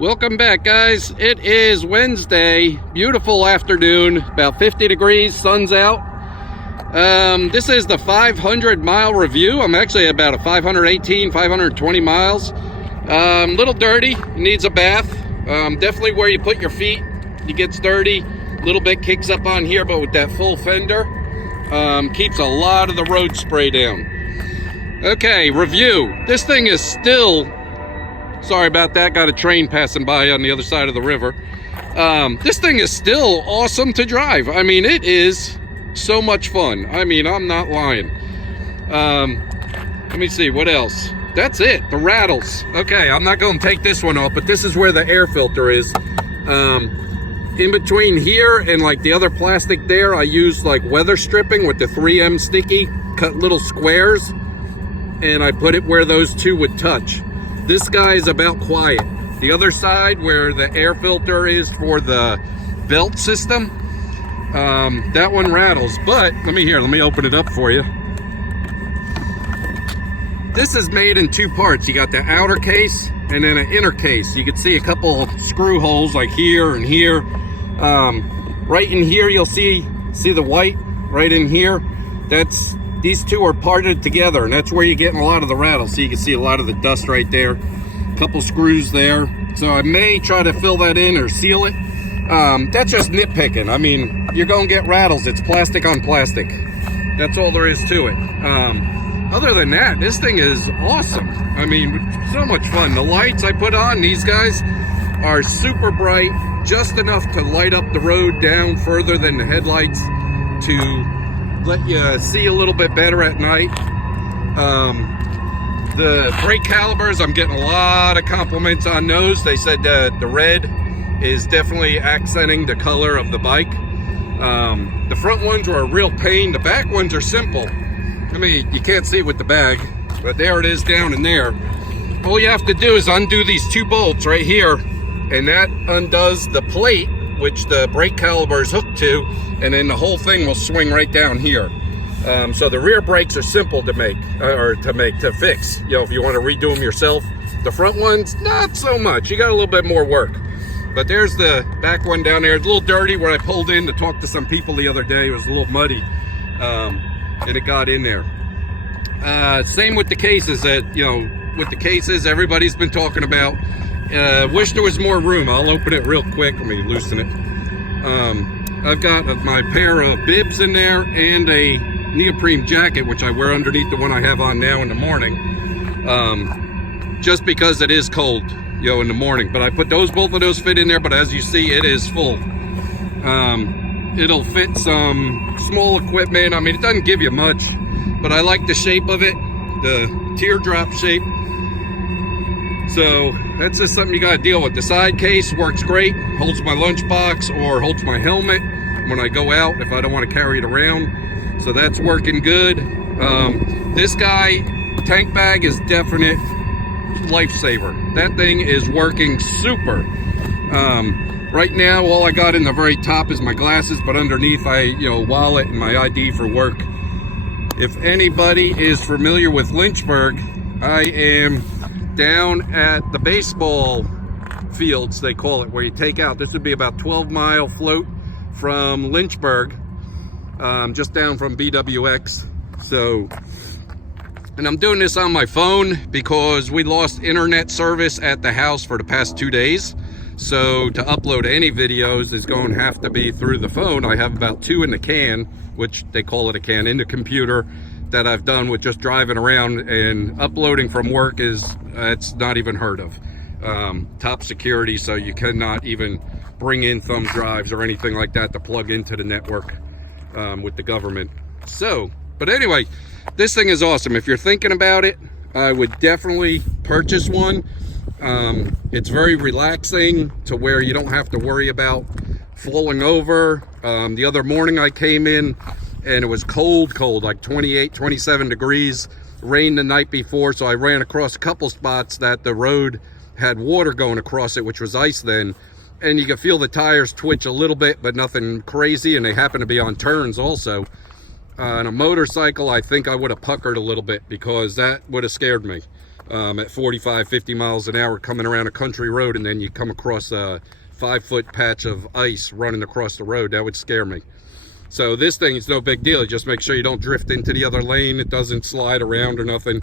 Welcome back, guys. It is Wednesday, beautiful afternoon, about 50 degrees, sun's out. This is the 500-mile review. I'm actually about a 518, 520 miles. Little dirty, needs a bath. Definitely where you put your feet, it gets dirty. A little bit kicks up on here, but with that full fender, keeps a lot of the road spray down. Okay, review. This thing is still, sorry about that, got a train passing by on the other side of the river. This thing is still awesome to drive. I mean, it is so much fun. I mean, I'm not lying. Let me see, what else? That's it, the rattles. Okay, I'm not gonna take this one off, but this is where the air filter is. In between here and like the other plastic there, I use like weather stripping with the 3M sticky, cut little squares, and I put it where those two would touch. This guy is about quiet. The other side where the air filter is for the belt system, that one rattles. But let me open it up for you. This is made in two parts. You got the outer case and then an inner case. You can see a couple screw holes like here and here. Right in here you'll see the white right in here. These two are parted together, and that's where you're getting a lot of the rattles. So you can see a lot of the dust right there. A couple screws there. So I may try to fill that in or seal it. That's just nitpicking. I mean, you're gonna get rattles. It's plastic on plastic. That's all there is to it. Other than that, this thing is awesome. I mean, so much fun. The lights I put on, these guys are super bright, just enough to light up the road down further than the headlights to let you see a little bit better at night. The brake calipers, I'm getting a lot of compliments on those. They said that the red is definitely accenting the color of the bike. The front ones were a real pain. The back ones are simple. I mean, you can't see it with the bag, but there it is down in there. All you have to do is undo these two bolts right here, and that undoes the plate which the brake caliper is hooked to, and then the whole thing will swing right down here. So the rear brakes are simple to make, to fix. You know, if you want to redo them yourself. The front ones, not so much. You got a little bit more work. But there's the back one down there. It's a little dirty where I pulled in to talk to some people the other day. It was a little muddy, and it got in there. Same with the cases. With the cases, everybody's been talking about. Wish there was more room. I'll open it real quick. Let me loosen it. I've got my pair of bibs in there and a neoprene jacket, which I wear underneath the one I have on now in the morning, just because it is cold, in the morning. But I put both of those fit in there, but as you see, it is full. It'll fit some small equipment. I mean, it doesn't give you much, but I like the shape of it, the teardrop shape. So that's just something you got to deal with. The side case works great, holds my lunchbox or holds my helmet when I go out if I don't want to carry it around. So that's working good. This guy, tank bag, is definite lifesaver. That thing is working super. Right now, all I got in the very top is my glasses, but underneath wallet and my ID for work. If anybody is familiar with Lynchburg, I am down at the baseball fields, they call it, where you take out. This would be about 12-mile float from Lynchburg, just down from BWX. So, and I'm doing this on my phone because we lost internet service at the house for the past 2 days. So to upload any videos is going to have to be through the phone. I have about 2 in the can, which they call it a can, in the computer, that I've done with just driving around, and uploading from work it's not even heard of. Top security, so you cannot even bring in thumb drives or anything like that to plug into the network with the government. So, but anyway, this thing is awesome. If you're thinking about it, I would definitely purchase one. It's very relaxing to where you don't have to worry about falling over. The other morning I came in and it was cold, like 28, 27 degrees. Rained the night before, so I ran across a couple spots that the road had water going across it, which was ice then. And you could feel the tires twitch a little bit, but nothing crazy, and they happen to be on turns also. On a motorcycle, I think I would have puckered a little bit because that would have scared me. at 45, 50 miles an hour coming around a country road, and then you come across a 5-foot patch of ice running across the road. That would scare me. So this thing is no big deal. Just make sure you don't drift into the other lane. It doesn't slide around or nothing.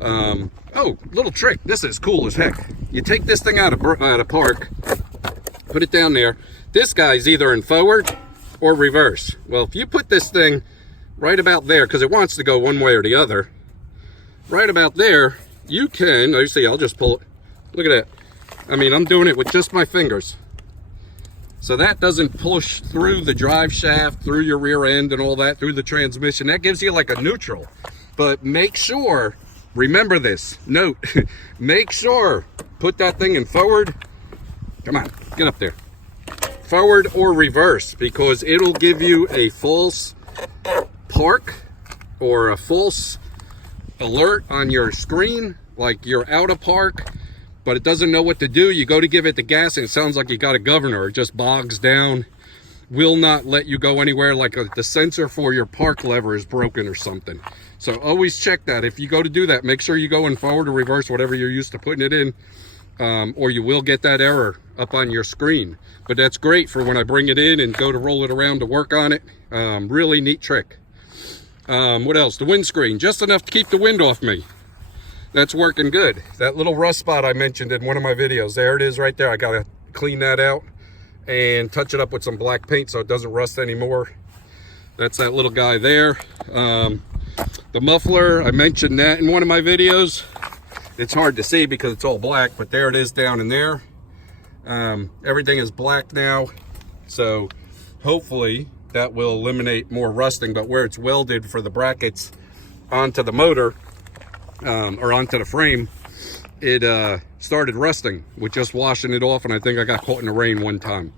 Oh, little trick. This is cool as heck. You take this thing out of park, put it down there. This guy's either in forward or reverse. Well, if you put this thing right about there, because it wants to go one way or the other, right about there, you can, you see, I'll just pull it. Look at that. I mean, I'm doing it with just my fingers. So that doesn't push through the drive shaft, through your rear end and all that, through the transmission. That gives you like a neutral. But make sure, remember this, note, make sure, put that thing in forward. Come on, get up there. Forward or reverse, because it'll give you a false park or a false alert on your screen, like you're out of park, but it doesn't know what to do. You go to give it the gas and it sounds like you got a governor. It just bogs down, will not let you go anywhere, like the sensor for your park lever is broken or something. So always check that. If you go to do that, make sure you go in forward or reverse, whatever you're used to putting it in, or you will get that error up on your screen. But that's great for when I bring it in and go to roll it around to work on it. Really neat trick. What else? The windscreen, just enough to keep the wind off me. That's working good. That little rust spot I mentioned in one of my videos, there it is right there. I gotta clean that out and touch it up with some black paint so it doesn't rust anymore. That's that little guy there. The muffler, I mentioned that in one of my videos. It's hard to see because it's all black, but there it is down in there. Everything is black now, so hopefully that will eliminate more rusting. But where it's welded for the brackets onto the motor, or onto the frame, it started rusting with just washing it off, and I think I got caught in the rain one time.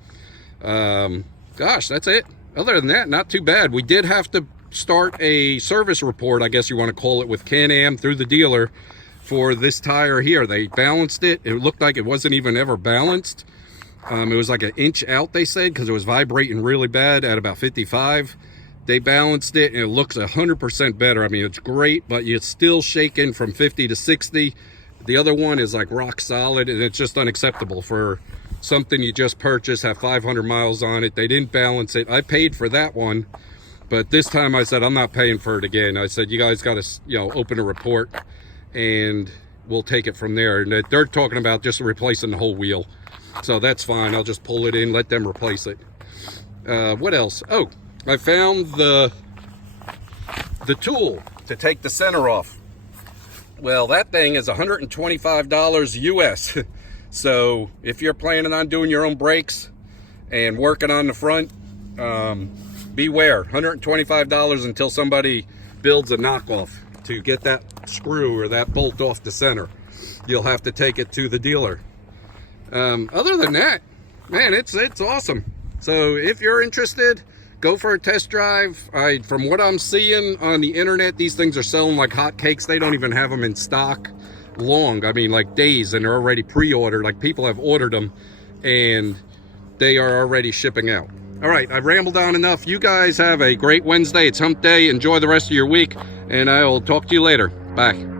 Gosh, that's it. Other than that, not too bad. We did have to start a service report, I guess you want to call it, with Can-Am through the dealer for this tire here. They balanced it. It looked like it wasn't even ever balanced. It was like an inch out, they said, because it was vibrating really bad at about 55. They balanced it and it looks 100% better. I mean, it's great, but it's still shaking from 50 to 60. The other one is like rock solid, and it's just unacceptable for something you just purchased, have 500 miles on it. They didn't balance it. I paid for that one, but this time I said, I'm not paying for it again. I said, you guys got to, open a report and we'll take it from there. And they're talking about just replacing the whole wheel. So that's fine. I'll just pull it in, let them replace it. What else? Oh, I found the tool to take the center off. Well, that thing is $125 US. So if you're planning on doing your own brakes and working on the front, beware. $125 until somebody builds a knockoff to get that screw or that bolt off the center. You'll have to take it to the dealer. Other than that, man, it's awesome. So if you're interested, go for a test drive. From what I'm seeing on the internet, these things are selling like hotcakes. They don't even have them in stock long. I mean, like days, and they're already pre-ordered. Like people have ordered them and they are already shipping out. All right, I've rambled on enough. You guys have a great Wednesday. It's hump day. Enjoy the rest of your week, and I will talk to you later. Bye.